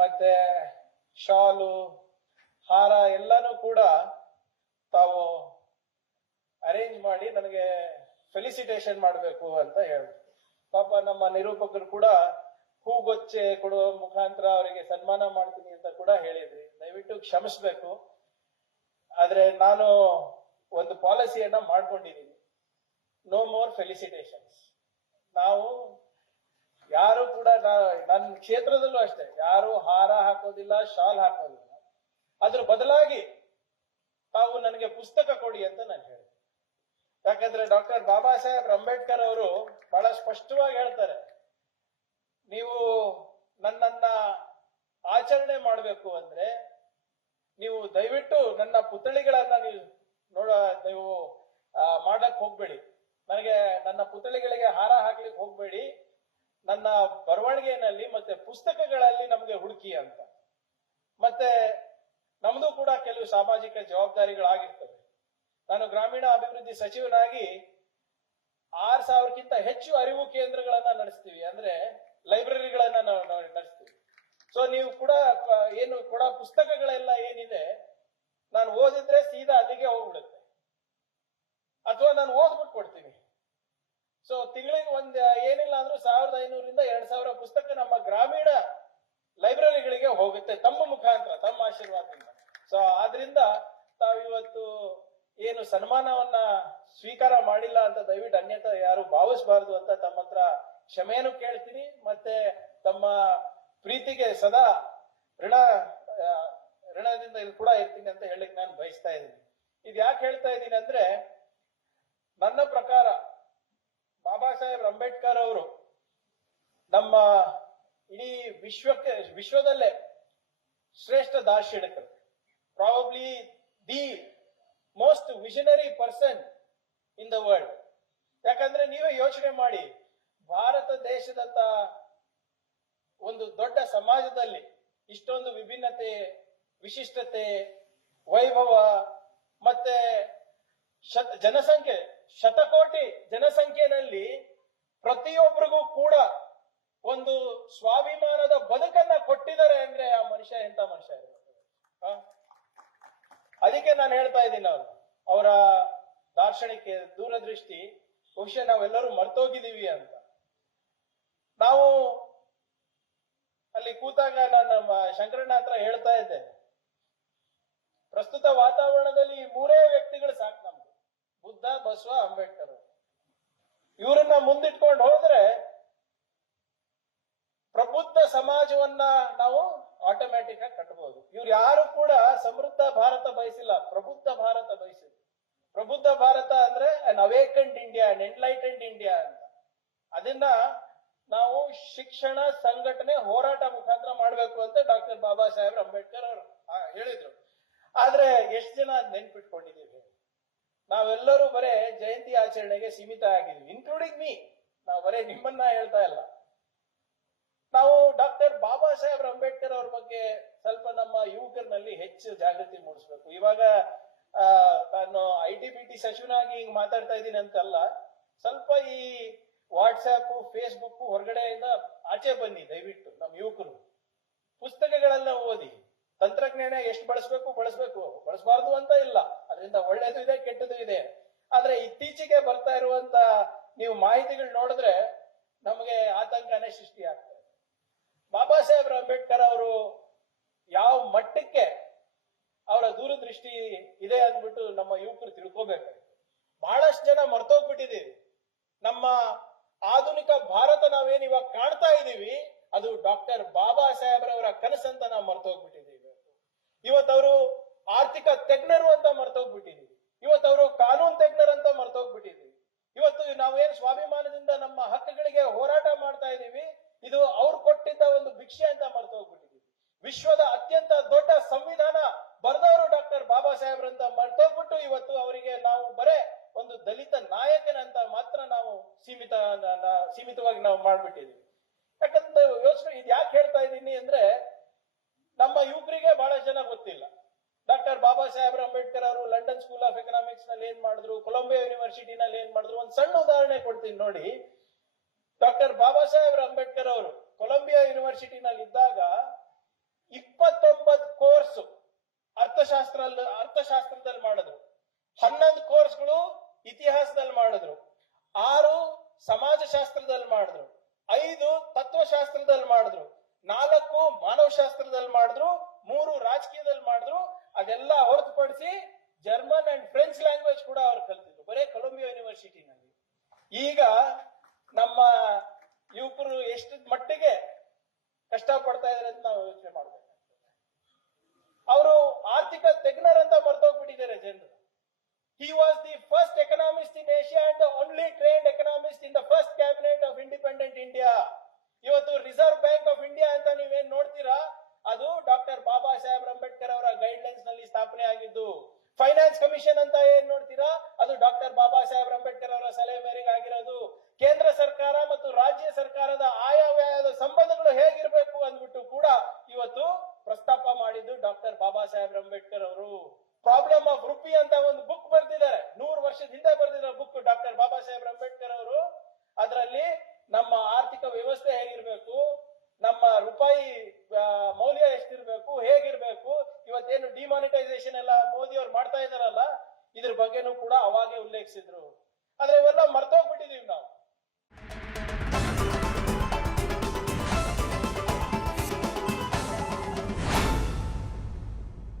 ಮತ್ತೆ ಶಾಲು, ಹಾರ ಎಲ್ಲಾನು ಕೂಡ ತಾವು ಅರೇಂಜ್ ಮಾಡಿ ನನಗೆ ಫೆಲಿಸಿಟೇಷನ್ ಮಾಡಬೇಕು ಅಂತ ಹೇಳಿದ್ರು. ಪಾಪ ನಮ್ಮ ನಿರೂಪಕರು ಕೂಡ ಹೂಗೊಚ್ಚೆ ಕೊಡುವ ಮುಖಾಂತರ ಅವರಿಗೆ ಸನ್ಮಾನ ಮಾಡ್ತೀನಿ ಅಂತ ಕೂಡ ಹೇಳಿದ್ರಿ. ದಯವಿಟ್ಟು ಕ್ಷಮಿಸ್ಬೇಕು. ಆದ್ರೆ ನಾನು ಒಂದು ಪಾಲಿಸಿಯನ್ನ ಮಾಡ್ಕೊಂಡಿದ್ದೀನಿ, ನೋ ಮೋರ್ ಫೆಲಿಸಿಟೇಷನ್ಸ್. ನಾವು ಯಾರು ಕೂಡ ನನ್ನ ಕ್ಷೇತ್ರದಲ್ಲೂ ಅಷ್ಟೇ ಯಾರು ಹಾರ ಹಾಕೋದಿಲ್ಲ, ಶಾಲ್ ಹಾಕೋದಿಲ್ಲ. ಅದ್ರ ಬದಲಾಗಿ ತಾವು ನನಗೆ ಪುಸ್ತಕ ಕೊಡಿ ಅಂತ ನಾನು ಹೇಳಿದೆ. ಯಾಕಂದ್ರೆ ಡಾಕ್ಟರ್ ಬಾಬಾ ಸಾಹೇಬ್ ಅಂಬೇಡ್ಕರ್ ಅವರು ಬಹಳ ಸ್ಪಷ್ಟವಾಗಿ ಹೇಳ್ತಾರೆ, ನೀವು ನನ್ನನ್ನ ಆಚರಣೆ ಮಾಡಬೇಕು ಅಂದ್ರೆ ನೀವು ದಯವಿಟ್ಟು ನನ್ನ ಪುತ್ಥಳಿಗಳನ್ನ ನೀವು ಮಾಡಕ್ ಹೋಗ್ಬೇಡಿ. ನನಗೆ ನನ್ನ ಪುತ್ಥಳಿಗಳಿಗೆ ಹಾರ ಹಾಕ್ಲಿಕ್ಕೆ ಹೋಗ್ಬೇಡಿ. ನನ್ನ ಬರವಣಿಗೆಯಲ್ಲಿ ಮತ್ತೆ ಪುಸ್ತಕಗಳಲ್ಲಿ ನಮಗೆ ಹುಡುಕಿ ಅಂತ. ಮತ್ತೆ ನಮ್ದು ಕೂಡ ಕೆಲವು ಸಾಮಾಜಿಕ ಜವಾಬ್ದಾರಿಗಳಾಗಿರ್ತವೆ. ನಾನು ಗ್ರಾಮೀಣ ಅಭಿವೃದ್ಧಿ ಸಚಿವನಾಗಿ 6,000ಕ್ಕಿಂತ ಹೆಚ್ಚು ಅರಿವು ಕೇಂದ್ರಗಳನ್ನ ನಡೆಸ್ತೀವಿ, ಅಂದ್ರೆ ಲೈಬ್ರರಿಗಳನ್ನ ನಾವು ನಡೆಸ್ತೀವಿ. ಸೊ ನೀವು ಕೂಡ ಏನು ಕೂಡ ಪುಸ್ತಕಗಳೆಲ್ಲ ಏನಿದೆ, ನಾನು ಓದಿದ್ರೆ ಸೀದಾ ಅಲ್ಲಿಗೆ ಹೋಗ್ಬಿಡುತ್ತೆ, ಅಥವಾ ನಾನು ಓದ್ಬಿಟ್ಟು ಕೊಡ್ತೀನಿ. ಸೊ ತಿಂಗಳಿಗೆ ಏನಿಲ್ಲ ಅಂದ್ರೂ 1,500ರಿಂದ 2,000 ಪುಸ್ತಕ ನಮ್ಮ ಗ್ರಾಮೀಣ ಲೈಬ್ರರಿಗಳಿಗೆ ಹೋಗುತ್ತೆ ತಮ್ಮ ಮುಖಾಂತರ, ತಮ್ಮ ಆಶೀರ್ವಾದದಿಂದ. ಸೊ ಆದ್ರಿಂದ ತಾವಿವತ್ತು ಏನು ಸನ್ಮಾನವನ್ನ ಸ್ವೀಕಾರ ಮಾಡಿಲ್ಲ ಅಂತ ದಯವಿಟ್ಟು ಅನ್ಯತಾ ಯಾರು ಭಾವಿಸಬಾರದು ಅಂತ ತಮ್ಮ ಹತ್ರ ಕ್ಷಮೆಯನ್ನು ಕೇಳ್ತೀನಿ. ಮತ್ತೆ ತಮ್ಮ ಪ್ರೀತಿಗೆ ಸದಾ ಋಣದಿಂದ ಕೂಡ ಇರ್ತೀನಿ ಅಂತ ಹೇಳಿಕ್ ನಾನು ಬಯಸ್ತಾ ಇದ್ದೀನಿ. ಇದು ಯಾಕೆ ಹೇಳ್ತಾ ಇದ್ದೀನಿ ಅಂದ್ರೆ, ನನ್ನ ಪ್ರಕಾರ ಬಾಬಾ ಸಾಹೇಬ್ ಅಂಬೇಡ್ಕರ್ ಅವರು ನಮ್ಮ ಇಡೀ ವಿಶ್ವದಲ್ಲೇ ಶ್ರೇಷ್ಠ ದಾರ್ಶನಿಕರು, probably the most visionary person in the world. ಯಾಕಂದ್ರೆ ನೀವೇ ಯೋಚನೆ ಮಾಡಿ, ಭಾರತ ದೇಶದಂತ ಒಂದು ದೊಡ್ಡ ಸಮಾಜದಲ್ಲಿ ಇಷ್ಟೊಂದು ವಿಭಿನ್ನತೆ, ವಿಶಿಷ್ಟತೆ, ವೈಭವ, ಮತ್ತೆ ಜನಸಂಖ್ಯೆ, ಶತಕೋಟಿ ಜನಸಂಖ್ಯೆಯಲ್ಲಿ ಪ್ರತಿಯೊಬ್ಬರಿಗೂ ಕೂಡ ಒಂದು ಸ್ವಾಭಿಮಾನದ ಬದುಕನ್ನ ಕೊಟ್ಟಿದ್ದಾರೆ ಅಂದ್ರೆ ಆ ಮನುಷ್ಯ ಎಂತ ಮನುಷ್ಯ ಇರ್ಬೇಕು. ಅದಕ್ಕೆ ನಾನು ಹೇಳ್ತಾ ಇದ್ದೀನಿ, ಅವರ ದಾರ್ಶನಿಕ ದೂರದೃಷ್ಟಿ ಬಹುಶಃ ನಾವೆಲ್ಲರೂ ಮರ್ತೋಗಿದ್ದೀವಿ ಅಂತ. ನಾವು ಅಲ್ಲಿ ಕೂತಾಗ ನಾನು ಶಂಕರಣ್ಣ ಹತ್ರ ಹೇಳ್ತಾ ಇದ್ದೆ, ಪ್ರಸ್ತುತ ವಾತಾವರಣದಲ್ಲಿ ಈ 3 ವ್ಯಕ್ತಿಗಳು ಸಾಕು ನಮ್ಗೆ, ಬುದ್ಧ, ಬಸವ, ಅಂಬೇಡ್ಕರ್. ಇವರನ್ನ ಮುಂದಿಟ್ಕೊಂಡು ಹೋದ್ರೆ ಪ್ರಬುದ್ಧ ಸಮಾಜವನ್ನ ನಾವು ಆಟೋಮ್ಯಾಟಿಕ್ ಆಗಿ ಕಟ್ಟಬಹುದು. ಇವ್ರು ಯಾರು ಕೂಡ ಸಮೃದ್ಧ ಭಾರತ ಬಯಸಿಲ್ಲ, ಪ್ರಬುದ್ಧ ಭಾರತ ಬಯಸಿದ್ರು. ಪ್ರಬುದ್ಧ ಭಾರತ ಅಂದ್ರೆ ಅನ್ ಅವೇಕೆಂಡ್ ಇಂಡಿಯಾ, ಅನ್ ಎನ್ಲೈಟೆಂಡ್ ಇಂಡಿಯಾ ಅಂತ. ಅದನ್ನ ನಾವು ಶಿಕ್ಷಣ, ಸಂಘಟನೆ, ಹೋರಾಟ ಮುಖಾಂತರ ಮಾಡ್ಬೇಕು ಅಂತ ಡಾಕ್ಟರ್ ಬಾಬಾ ಸಾಹೇಬ್ ಅಂಬೇಡ್ಕರ್ ಅವರು ಹೇಳಿದ್ರು. ಆದ್ರೆ ಎಷ್ಟು ಜನ ನೆನ್ಪಿಟ್ಕೊಂಡಿದ್ದೀವಿ? ನಾವೆಲ್ಲರೂ ಬರೇ ಜಯಂತಿ ಆಚರಣೆಗೆ ಸೀಮಿತ ಆಗಿದ್ವಿ, ಇನ್ಕ್ಲೂಡಿಂಗ್ ಮೀ. ನಾವು ಬರೇ ನಿಮ್ಮನ್ನ ಹೇಳ್ತಾ ಇಲ್ಲ. ನಾವು ಡಾಕ್ಟರ್ ಬಾಬಾ ಸಾಹೇಬ್ ಅಂಬೇಡ್ಕರ್ ಅವ್ರ ಬಗ್ಗೆ ಸ್ವಲ್ಪ ನಮ್ಮ ಯುವಕರಲ್ಲಿ ಹೆಚ್ಚು ಜಾಗೃತಿ ಮೂಡಿಸ್ಬೇಕು. ಇವಾಗ ನಾನು ITBT ಸಚಿವನಾಗಿ ಹಿಂಗ್ ಮಾತಾಡ್ತಾ ಇದ್ದೀನಿ ಅಂತಲ್ಲ, ಸ್ವಲ್ಪ ಈ ವಾಟ್ಸ್ಆಪ್, ಫೇಸ್ಬುಕ್ ಹೊರಗಡೆಯಿಂದ ಆಚೆ ಬನ್ನಿ ದಯವಿಟ್ಟು. ನಮ್ಮ ಯುವಕರು ಪುಸ್ತಕಗಳೆಲ್ಲ ಓದಿ, ತಂತ್ರಜ್ಞಾನ ಎಷ್ಟು ಬಳಸಬಾರ್ದು ಅಂತ ಇಲ್ಲ, ಅದರಿಂದ ಒಳ್ಳೇದು ಇದೆ, ಕೆಟ್ಟದು ಇದೆ. ಆದ್ರೆ ಇತ್ತೀಚೆಗೆ ಬರ್ತಾ ಇರುವಂತ ನೀವು ಮಾಹಿತಿಗಳು ನೋಡಿದ್ರೆ ನಮಗೆ ಆತಂಕನೇ ಸೃಷ್ಟಿ ಆಗ್ತದೆ. ಬಾಬಾ ಸಾಹೇಬ್ ಅಂಬೇಡ್ಕರ್ ಅವರು ಯಾವ ಮಟ್ಟಕ್ಕೆ ಅವರ ದೂರದೃಷ್ಟಿ ಇದೆ ಅಂದ್ಬಿಟ್ಟು ನಮ್ಮ ಯುವಕರು ತಿಳ್ಕೋಬೇಕು. ಬಹಳಷ್ಟು ಜನ ಮರ್ತೋಗ್ಬಿಟ್ಟಿದೀವಿ. ನಮ್ಮ ಆಧುನಿಕ ಭಾರತ ನಾವೇನ್ ಇವಾಗ ಕಾಣ್ತಾ ಇದೀವಿ, ಅದು ಡಾಕ್ಟರ್ ಬಾಬಾ ಸಾಹೇಬ್ರವರ ಕನಸಂತ ನಾವು ಮರ್ತೋಗ್ಬಿಟ್ಟಿದೀವಿ. ಇವತ್ತವರು ಆರ್ಥಿಕ ತಜ್ಞರು ಅಂತ ಮರ್ತೋಗ್ಬಿಟ್ಟಿದೀವಿ. ಇವತ್ತವರು ಕಾನೂನು ತಜ್ಞರಂತ ಮರ್ತೋಗ್ಬಿಟ್ಟಿದೀವಿ. ಇವತ್ತು ನಾವೇನ್ ಸ್ವಾಭಿಮಾನದಿಂದ ನಮ್ಮ ಹಕ್ಕುಗಳಿಗೆ ಹೋರಾಟ ಮಾಡ್ತಾ ಇದೀವಿ, ಇದು ಅವ್ರು ಕೊಟ್ಟಿದ್ದ ಒಂದು ಭಿಕ್ಷೆ ಅಂತ ಮರ್ತೋಗ್ಬಿಟ್ಟಿದೀವಿ. ವಿಶ್ವದ ಅತ್ಯಂತ ದೊಡ್ಡ ಸಂವಿಧಾನ ಬರೆದವರು ಡಾಕ್ಟರ್ ಬಾಬಾ ಸಾಹೇಬ್ರಂತ ಮರ್ತೋಗ್ಬಿಟ್ಟು ಇವತ್ತು ಅವರಿಗೆ ನಾವು ಬರೇ ಒಂದು ದಲಿತ ನಾಯಕನಂತ ಮಾತ್ರ ನಾವು ಸೀಮಿತವಾಗಿ ನಾವು ಮಾಡ್ಬಿಟ್ಟಿದೀವಿ. ಯಾಕಂದ್ರೆ ಯೋಚನೆ ಇದು ಯಾಕೆ ಹೇಳ್ತಾ ಇದ್ದೀನಿ ಅಂದ್ರೆ, ನಮ್ಮ ಯುವಕರಿಗೆ ಬಹಳಷ್ಟು ಜನ ಗೊತ್ತಿಲ್ಲ. ಡಾಕ್ಟರ್ ಬಾಬಾ ಸಾಹೇಬ್ ಅಂಬೇಡ್ಕರ್ ಅವರು ಲಂಡನ್ ಸ್ಕೂಲ್ ಆಫ್ ಎಕನಾಮಿಕ್ಸ್ ನಲ್ಲಿ ಏನ್ ಮಾಡಿದ್ರು, ಕೊಲಂಬಿಯಾ ಯೂನಿವರ್ಸಿಟಿನಲ್ಲಿ ಏನ್ ಮಾಡಿದ್ರು, ಒಂದು ಸಣ್ಣ ಉದಾಹರಣೆ ಕೊಡ್ತೀನಿ ನೋಡಿ. ಡಾಕ್ಟರ್ ಬಾಬಾ ಸಾಹೇಬ್ ಅಂಬೇಡ್ಕರ್ ಅವರು ಕೊಲಂಬಿಯಾ ಯೂನಿವರ್ಸಿಟಿನಲ್ಲಿ ಇದ್ದಾಗ ಅರ್ಥಶಾಸ್ತ್ರದಲ್ಲಿ ಮಾಡಿದ್ರು, 11 ಕೋರ್ಸ್ಗಳು ಇತಿಹಾಸದಲ್ಲಿ ಮಾಡಿದ್ರು, 6 ಸಮಾಜಶಾಸ್ತ್ರದಲ್ಲಿ ಮಾಡಿದ್ರು, 5 ತತ್ವಶಾಸ್ತ್ರದಲ್ಲಿ ಮಾಡಿದ್ರು, 4 ಮಾನವಶಾಸ್ತ್ರದಲ್ಲಿ ಮಾಡಿದ್ರು, 3 ರಾಜಕೀಯದಲ್ಲಿ ಮಾಡಿದ್ರು. ಅದೆಲ್ಲ ಹೊರತುಪಡಿಸಿ ಜರ್ಮನ್ ಅಂಡ್ ಫ್ರೆಂಚ್ ಲ್ಯಾಂಗ್ವೇಜ್ ಕೂಡ ಅವ್ರು ಕಲ್ತಿದ್ರು, ಬರೇ ಕೊಲಂಬಿಯಾ ಯೂನಿವರ್ಸಿಟಿನಲ್ಲಿ. ಈಗ ನಮ್ಮ ಯುವಕರು ಎಷ್ಟು ಮಟ್ಟಿಗೆ ಕಷ್ಟ ಪಡ್ತಾ ಇದಾರೆ ಅಂತ ನಾವು ಯೋಚನೆ ಮಾಡ್ಬೇಕು. ಅವರು ಆರ್ಥಿಕ ತಜ್ಞರಂತ ಮರ್ತೋಗ್ಬಿಟ್ಟಿದ್ದಾರೆ ಜನರು. He was the first economist in Asia and the only trained economist in the first cabinet of independent India. ಇವತ್ತು ರಿಸರ್ವ್ ಬ್ಯಾಂಕ್ ಆಫ್ ಇಂಡಿಯಾ ಅಂತ ನೀವೇನ್ ನೋಡ್ತೀರಾ, ಅದು ಡಾಕ್ಟರ್ ಬಾಬಾ ಸಾಹೇಬ್ ಅಂಬೇಡ್ಕರ್ ಅವರ ಗೈಡ್ಲೈನ್ಸ್ ನಲ್ಲಿ ಸ್ಥಾಪನೆ ಆಗಿದ್ದು. ಫೈನಾನ್ಸ್ ಕಮಿಷನ್ ಅಂತ ಏನ್ ನೋಡ್ತೀರಾ, ಅದು ಡಾಕ್ಟರ್ ಬಾಬಾ ಸಾಹೇಬ್ ಅಂಬೇಡ್ಕರ್ ಅವರ ಸಲಹೆ ಮೇರೆಗೆ ಆಗಿರೋದು. ಕೇಂದ್ರ ಸರ್ಕಾರ ಮತ್ತು ರಾಜ್ಯ ಸರ್ಕಾರದ ಆಯವ್ಯಯದ ಸಂಬಂಧಗಳು ಹೇಗಿರ್ಬೇಕು ಅಂದ್ಬಿಟ್ಟು ಕೂಡ ಇವತ್ತು ಪ್ರಸ್ತಾಪ ಮಾಡಿದ್ದು ಡಾಕ್ಟರ್ ಬಾಬಾ ಸಾಹೇಬ್ ಅಂಬೇಡ್ಕರ್ ಅವರು. ಪ್ರಾಬ್ಲಮ್ ಆಫ್ ರುಪಿ ಅಂತ ಒಂದು ಬುಕ್ ಬರ್ದಿದ್ದಾರೆ, 100 ವರ್ಷದ ಹಿಂದೆ ಬರ್ದಿರೋ ಬುಕ್ ಡಾಕ್ಟರ್ ಬಾಬಾ ಸಾಹೇಬ್ ಅಂಬೇಡ್ಕರ್ ಅವರು. ಅದರಲ್ಲಿ ನಮ್ಮ ಆರ್ಥಿಕ ವ್ಯವಸ್ಥೆ ಹೇಗಿರ್ಬೇಕು, ನಮ್ಮ ರೂಪಾಯಿ ಮೌಲ್ಯ ಎಷ್ಟಿರ್ಬೇಕು, ಹೇಗಿರ್ಬೇಕು, ಇವತ್ತೇನು ಡಿಮಾನಿಟೈಸೇಷನ್ ಎಲ್ಲ ಮೋದಿ ಅವ್ರು ಮಾಡ್ತಾ ಇದಾರಲ್ಲ, ಇದ್ರ ಬಗ್ಗೆನೂ ಕೂಡ ಅವಾಗೆ ಉಲ್ಲೇಖಿಸಿದ್ರು. ಆದ್ರೆ